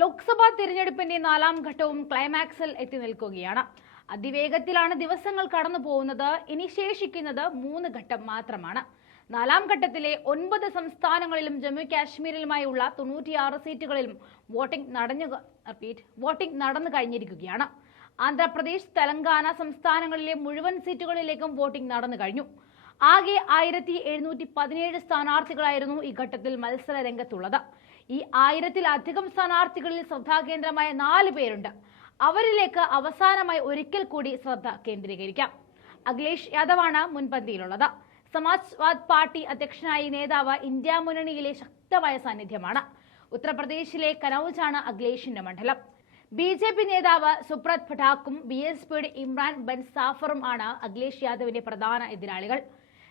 ലോക്സഭാ തിരഞ്ഞെടുപ്പിന്റെ നാലാം ഘട്ടവും ക്ലൈമാക്സിൽ എത്തി നിൽക്കുകയാണ്. അതിവേഗത്തിലാണ് ദിവസങ്ങൾ കടന്നു പോകുന്നത്. ഇനി ശേഷിക്കുന്നത് മൂന്ന് ഘട്ടം മാത്രമാണ്. നാലാം ഘട്ടത്തിലെ ഒൻപത് സംസ്ഥാനങ്ങളിലും ജമ്മു കാശ്മീരിലുമായുള്ള തൊണ്ണൂറ്റിയാറ് സീറ്റുകളിലും വോട്ടിംഗ് നടഞ്ഞു റിപ്പീറ്റ് വോട്ടിംഗ് നടന്നു കഴിഞ്ഞിരിക്കുകയാണ്. ആന്ധ്രാപ്രദേശ് തെലങ്കാന സംസ്ഥാനങ്ങളിലെ മുഴുവൻ സീറ്റുകളിലേക്കും വോട്ടിംഗ് നടന്നു കഴിഞ്ഞു. ആകെ ആയിരത്തി എഴുന്നൂറ്റി പതിനേഴ് സ്ഥാനാർത്ഥികളായിരുന്നു ഈ ഘട്ടത്തിൽ മത്സര രംഗത്തുള്ളത് ഈ ആയിരത്തിലധികം സ്ഥാനാർത്ഥികളിൽ ശ്രദ്ധാകേന്ദ്രമായ നാല് പേരുണ്ട്. അവരിലേക്ക് അവസാനമായി ഒരിക്കൽ കൂടി ശ്രദ്ധ കേന്ദ്രീകരിക്കാം. അഖിലേഷ് യാദവാണ് മുൻപന്തിയിലുള്ളത്. സമാജ്വാദ് പാർട്ടി അധ്യക്ഷനായി നേതാവ് ഇന്ത്യ മുന്നണിയിലെ ശക്തമായ സാന്നിധ്യമാണ്. ഉത്തർപ്രദേശിലെ കനൌജാണ് അഖിലേഷിന്റെ മണ്ഡലം. ബി ജെ പി നേതാവ് സുപ്രത് ഫഠാക്കും ബി എസ് പിയുടെ ഇമ്രാൻ ബൻ സാഫറും ആണ് അഖിലേഷ് യാദവിന്റെ പ്രധാന എതിരാളികൾ.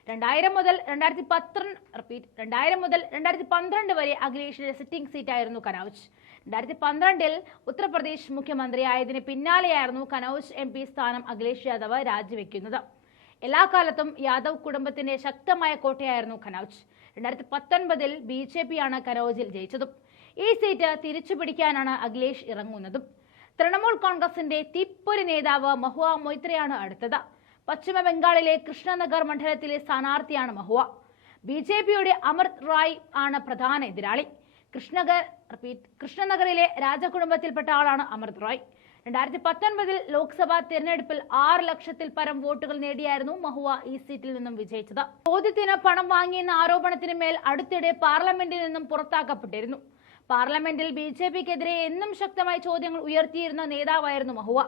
രണ്ടായിരം മുതൽ രണ്ടായിരത്തി പന്ത്രണ്ട് റിപ്പീറ്റ് രണ്ടായിരം മുതൽ രണ്ടായിരത്തി പന്ത്രണ്ട് വരെ അഖിലേഷിന്റെ സിറ്റിംഗ് സീറ്റായിരുന്നു കനൌജ്. രണ്ടായിരത്തി പന്ത്രണ്ടിൽ ഉത്തർപ്രദേശ് മുഖ്യമന്ത്രിയായതിന് പിന്നാലെയായിരുന്നു കനൌജ് എം പി സ്ഥാനം അഖിലേഷ് യാദവ് രാജിവെക്കുന്നത്. എല്ലാ കാലത്തും യാദവ് കുടുംബത്തിന്റെ ശക്തമായ കോട്ടയായിരുന്നു കനൌജ്. രണ്ടായിരത്തി പത്തൊൻപതിൽ ബി ജെ പിയാണ് കനൌജിൽ ജയിച്ചതും. ഈ സീറ്റ് തിരിച്ചു പിടിക്കാനാണ് അഖിലേഷ് ഇറങ്ങുന്നതും. തൃണമൂൽ കോൺഗ്രസിന്റെ തിപ്പൊരു നേതാവ് മഹുവ മൊയ്ത്രയാണ് അടുത്തത്. പശ്ചിമ ബംഗാളിലെ കൃഷ്ണനഗർ മണ്ഡലത്തിലെ സ്ഥാനാർത്ഥിയാണ് മഹുവ. ബി ജെ പിയുടെ അമൃത് റായ് ആണ് പ്രധാന എതിരാളി. കൃഷ്ണഗർ കൃഷ്ണനഗറിലെ രാജകുടുംബത്തിൽപ്പെട്ട ആളാണ് അമൃത് റായ്. രണ്ടായിരത്തി പത്തൊൻപതിൽ ലോക്സഭാ തെരഞ്ഞെടുപ്പിൽ ആറ് ലക്ഷത്തിൽ പരം വോട്ടുകൾ നേടിയായിരുന്നു മഹുവ ഈ സീറ്റിൽ നിന്നും വിജയിച്ചത്. ചോദ്യത്തിന് പണം വാങ്ങിയെന്ന ആരോപണത്തിന് മേൽ അടുത്തിടെ പാർലമെന്റിൽ നിന്നും പുറത്താക്കപ്പെട്ടിരുന്നു. പാർലമെന്റിൽ ബി ജെ പിക്കെതിരെ എന്നും ശക്തമായ ചോദ്യങ്ങൾ ഉയർത്തിയിരുന്ന നേതാവായിരുന്നു മഹുവ.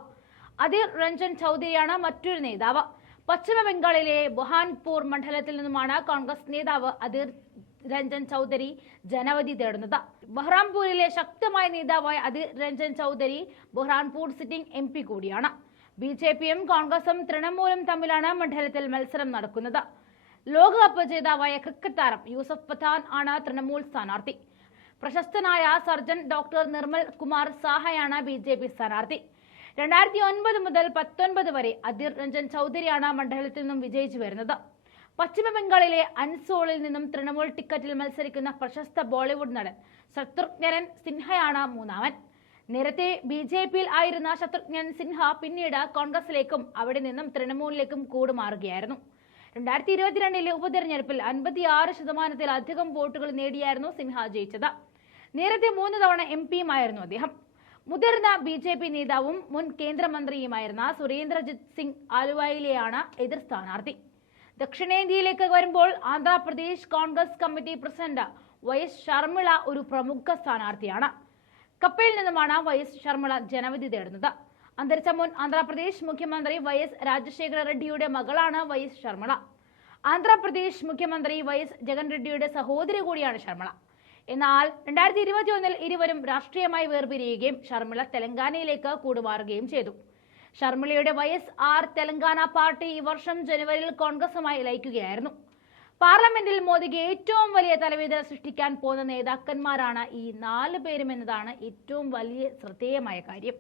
അധീർ രഞ്ജൻ ചൗധരിയാണ് മറ്റൊരു നേതാവ്. പശ്ചിമ ബംഗാളിലെ ബൊഹാൻപൂർ മണ്ഡലത്തിൽ നിന്നുമാണ് കോൺഗ്രസ് നേതാവ് അധീർ രഞ്ജൻ ചൗധരി ജനവധി തേടുന്നത്. ബഹ്റാംപൂരിലെ ശക്തമായ നേതാവായ അധീർ രഞ്ജൻ ചൗധരി ബുഹ്റാൻപൂർ സിറ്റിംഗ് എം കൂടിയാണ്. ബി ജെ പിയും കോൺഗ്രസും തൃണമൂലും തമ്മിലാണ് മണ്ഡലത്തിൽ മത്സരം നടക്കുന്നത്. ലോകകപ്പ് ജേതാവായ ക്രിക്കറ്റ് താരം യൂസഫ് പത്താൻ ആണ് തൃണമൂൽ സ്ഥാനാർത്ഥി. പ്രശസ്തനായ സർജൻ ഡോക്ടർ നിർമ്മൽ കുമാർ സാഹയാണ് ബി ജെ പി സ്ഥാനാർത്ഥി. രണ്ടായിരത്തി ഒൻപത് മുതൽ പത്തൊൻപത് വരെ അധീർ രഞ്ജൻ ചൗധരിയാണ് മണ്ഡലത്തിൽ നിന്നും വിജയിച്ചു വരുന്നത്. പശ്ചിമ ബംഗാളിലെ അൻസോളിൽ നിന്നും തൃണമൂൽ ടിക്കറ്റിൽ മത്സരിക്കുന്ന പ്രശസ്ത ബോളിവുഡ് നടൻ ശത്രുഘ്നൻ സിൻഹയാണ് മൂന്നാമൻ. നേരത്തെ ബി ജെ പിയിൽ ആയിരുന്ന ശത്രുഘ്നൻ സിൻഹ പിന്നീട് കോൺഗ്രസിലേക്കും അവിടെ നിന്നും തൃണമൂലിലേക്കും കൂടുമാറുകയായിരുന്നു. രണ്ടായിരത്തി ഇരുപത്തിരണ്ടിലെ ഉപതെരഞ്ഞെടുപ്പിൽ അൻപത്തിയാറ് ശതമാനത്തിലധികം വോട്ടുകൾ നേടിയായിരുന്നു സിൻഹ ജയിച്ചത്. നേരത്തെ മൂന്ന് തവണ എം പിയുമായിരുന്നു അദ്ദേഹം. മുതിർന്ന ബി ജെ പി നേതാവും മുൻ കേന്ദ്രമന്ത്രിയുമായിരുന്ന സുരേന്ദ്രജിത് സിംഗ് ആലുവായിലെയാണ് എതിർ സ്ഥാനാർത്ഥി. ദക്ഷിണേന്ത്യയിലേക്ക് വരുമ്പോൾ Andhra Pradesh Congress committee president Y S Sharmila ഒരു പ്രമുഖ സ്ഥാനാർത്ഥിയാണ്. കപ്പയിൽ നിന്നുമാണ് വൈ എസ് ശർമിള ജനവിധി തേടുന്നത്. അന്തരിച്ച മുൻ ആന്ധ്രാപ്രദേശ് മുഖ്യമന്ത്രി വൈ എസ് രാജശേഖര റെഡ്ഡിയുടെ മകളാണ് വൈ എസ് ശർമിള. ആന്ധ്രാപ്രദേശ് മുഖ്യമന്ത്രി വൈ എസ് ജഗൻ റെഡ്ഡിയുടെ സഹോദരി കൂടിയാണ് ശർമിള. എന്നാൽ രണ്ടായിരത്തി ഇരുപത്തി ഒന്നിൽ ഇരുവരും രാഷ്ട്രീയമായി വേർപിരിയുകയും ഷർമിള തെലങ്കാനയിലേക്ക് കൂടുമാറുകയും ചെയ്തു. ഷർമിളയുടെ Y S R Telangana party ഈ വർഷം ജനുവരിയിൽ കോൺഗ്രസുമായി ലയിക്കുകയായിരുന്നു. പാർലമെന്റിൽ മോദിക്ക് ഏറ്റവും വലിയ തലവേദന സൃഷ്ടിക്കാൻ പോകുന്ന നേതാക്കന്മാരാണ് ഈ നാല് പേരും എന്നതാണ് ഏറ്റവും വലിയ ശ്രദ്ധേയമായ കാര്യം.